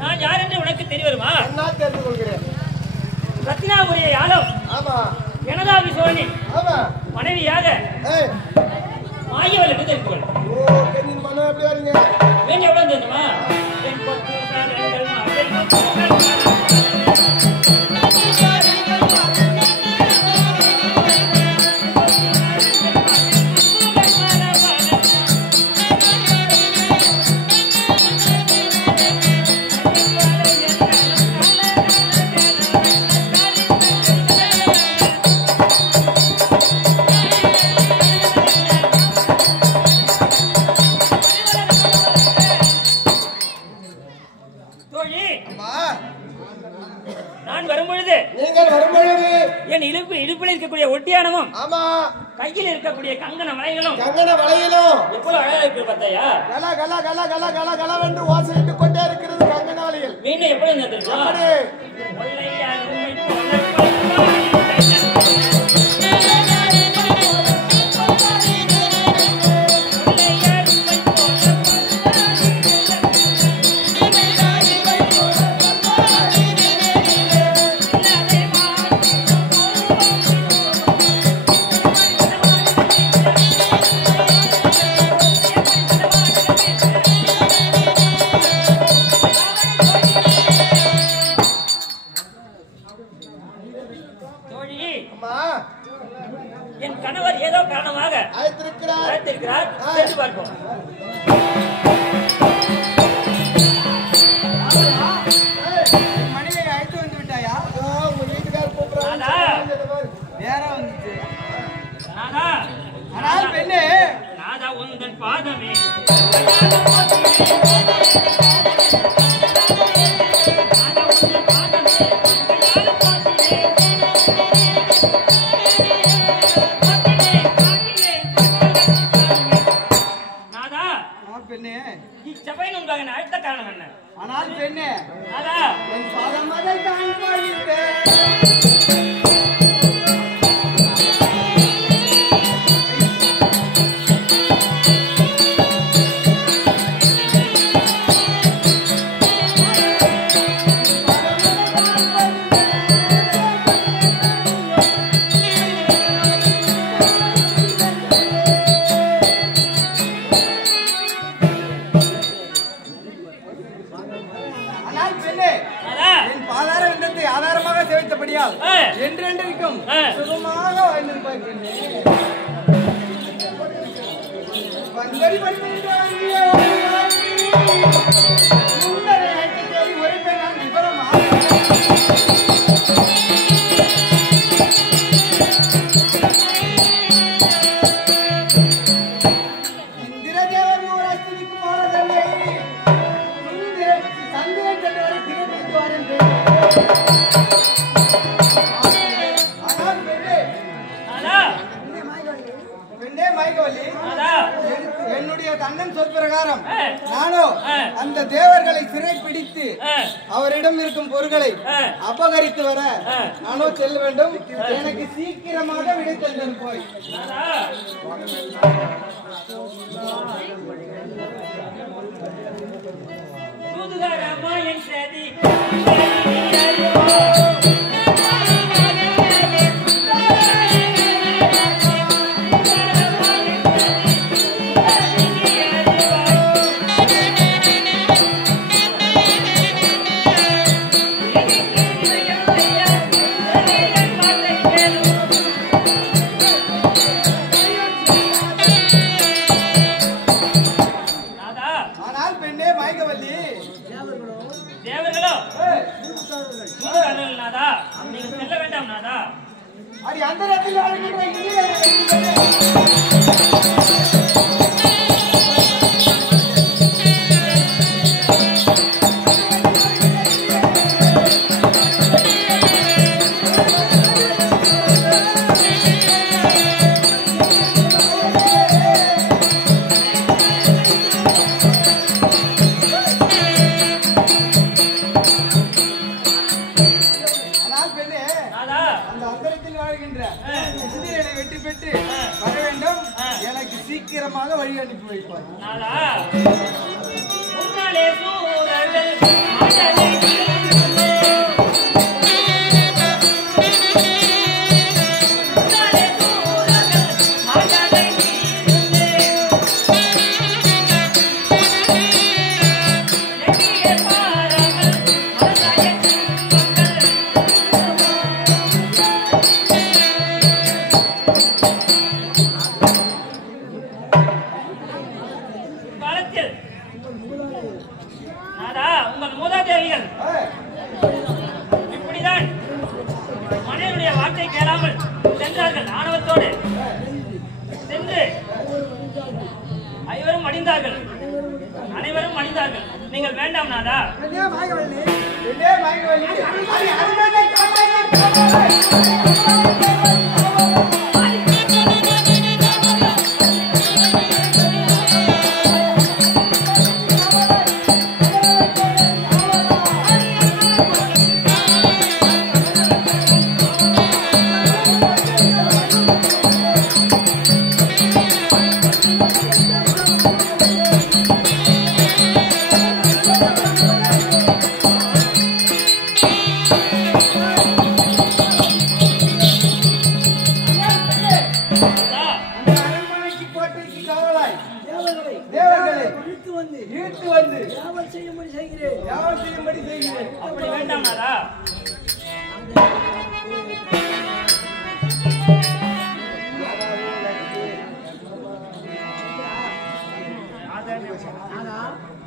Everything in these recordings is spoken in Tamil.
நான் யார் என்று உனக்கு தெரிய வருமா? நான் தெரிந்து கொள்கிறேன். ரத்னாபுரிய யாதவ். ஆமா. எனதாவி சோழனி. ஆமா. மனைவியாக மாயவளுக்கு தெரிந்து கொள். ஓ, நீங்க மனம் எப்படி வரீங்க? வேண்டிய எவ்வளவு தெரியுமா? என் பொட்டு சாரங்கள் இடுப்பில் இருக்கக்கூடிய ஒட்டியானமும் கையில் இருக்கக்கூடிய கங்கண வளையலும் எவ்வளவு அழகா இருக்கு பார்த்தாயா? கல கல கல கல கல கலவென்று ஓசையிட்டு கொண்டே இருக்கிறது கங்கண வளையல். மீண்டும் எப்படி இருந்தது? என் கணவர் ஏதோ காரணமாக அழைத்திருக்கிறார். சென்று பார்ப்போம். மனைவியை அழைத்து வந்து விட்டாயா? உங்க வீட்டுக்காரர் கூப்பிடுறாங்க. நேரம் வந்துச்சு. ஆனால் பெண்ணே, நாதா உந்தன் பாதமே இச்சபையின் உண்டாக அழைத்த காரணம் என்ன? ஆனால் பெண்ணே, என் பாதமதை தான் போயிருந்தேன். ஆதாரமாக சேவித்தபடியால் என்றென்றைக்கும் சுகமாக வாழ்ந்திருப்பாய். உரைப்பை நான் விவரமாக இந்திரதேவர் மூராஸ்திரிக்கு போனதில்லை. சந்தேகம் சென்றவரை திரைப்பிடித்துவார் என்று என்னுடைய கண்ணன் சொல் பிரகாரம் நானும் அந்த தேவர்களை சிறை பிடித்து அவரிடம் இருக்கும் பொருட்களை அபகரித்து வர நானும் செல்ல வேண்டும். எனக்கு சீக்கிரமாக விடை தந்தன் போய் இந்திரனை வெற்றி பெற்று வர வேண்டும். எனக்கு சீக்கிரமாக வழி அனுப்பி வைப்பார். முன்னாலே சூழல் இப்படிதான் மனைவியுடைய வார்த்தை கேளாமல் சென்றார்கள். ஆணவத்தோடு சென்று ஐவரும் மடிந்தார்கள். அனைவரும் மடிந்தார்கள். நீங்கள் வேண்டாம் நாதா. அப்படி வேண்டாம் நாதா.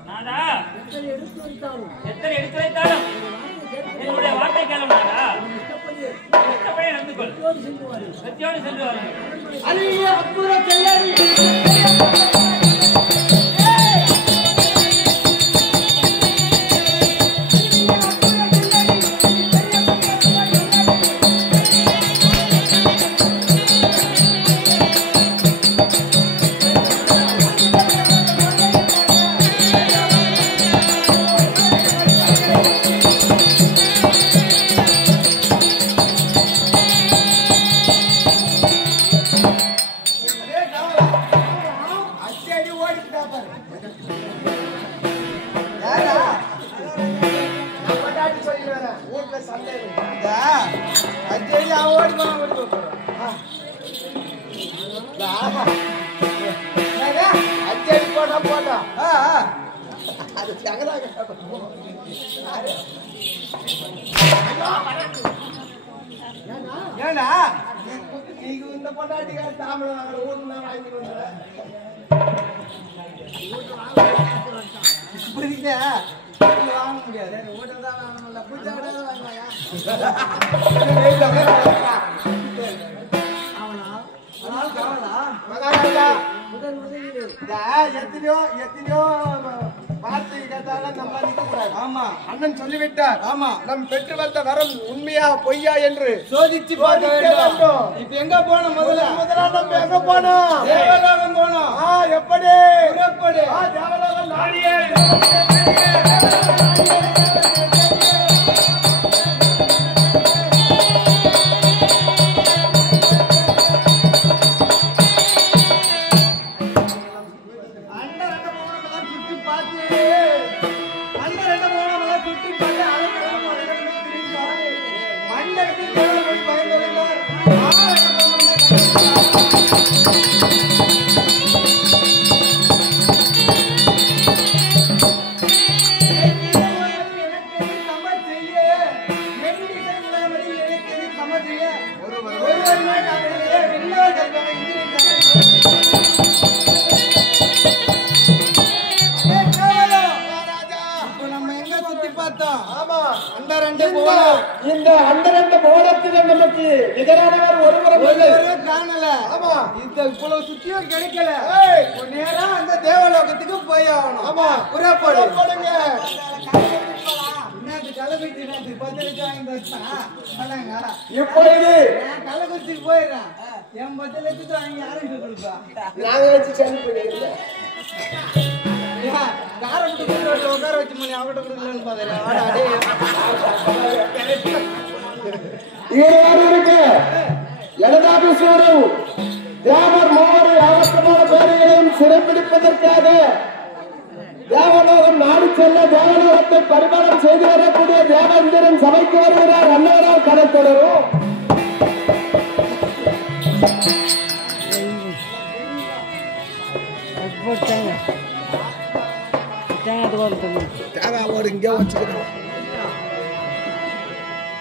நாதா எத்தனை எடுத்து வைத்தாலும் என்னுடைய வார்த்தை கேளும் நாதா. இஷ்டப்படியே நடந்து கொள். சத்தியோடு சென்று வாங்க முடியாது. எத்தனையோ வார்த்தை கேட்டாலும் நம்ம நிற்க கூடாது. ஆமா, அண்ணன் சொல்லிவிட்டார். ஆமா, நம் பெற்று வந்த வரம் உண்மையா பொய்யா என்று சோதிச்சு பார்க்க வேண்டும். இப்ப எங்க போனோம்? முதல்ல நம்ம எங்க போனோம்? தேவலோகம் போனோம். எப்படி? தேவலோகம் நாடியே இந்த அண்டரண்ட போராட்டத்தில் நமக்கு எதிரானவர் ஒருவரும் காணல. ஆமா, இந்த இவ்வளவு சுத்தியும் கிடைக்கல. நேரா அந்த தேவலோகத்துக்கு போய் ஆகணும். ஆமா, புறப்படுங்க. இப்பொழுது கள்ளக்குறிச்சிக்கு போயிடுறேன். என் 10 லட்சத்தை வாங்கி யாருக்கு கொடுப்பா? நாங்க வச்சு செலவு பண்ணிக்கிறேன். உட்கார வச்சு மணி அவட்ட கொடுக்கலன்னு பாக்குறேன். சூடும் தேவர் மூவரை ஆவட்டமான பேரைகளையும் சிறைப்பிடிப்பதற்காக தேவலோகம் நாடு செல்ல தேவலோகத்தை பரிமாணம் செய்து வரக்கூடிய தேவேந்திரன் சபைக்கு வருகிறார். அன்னவரால் கதை தொடரும். தேங்காய் இங்கே வச்சுக்கிறோம்.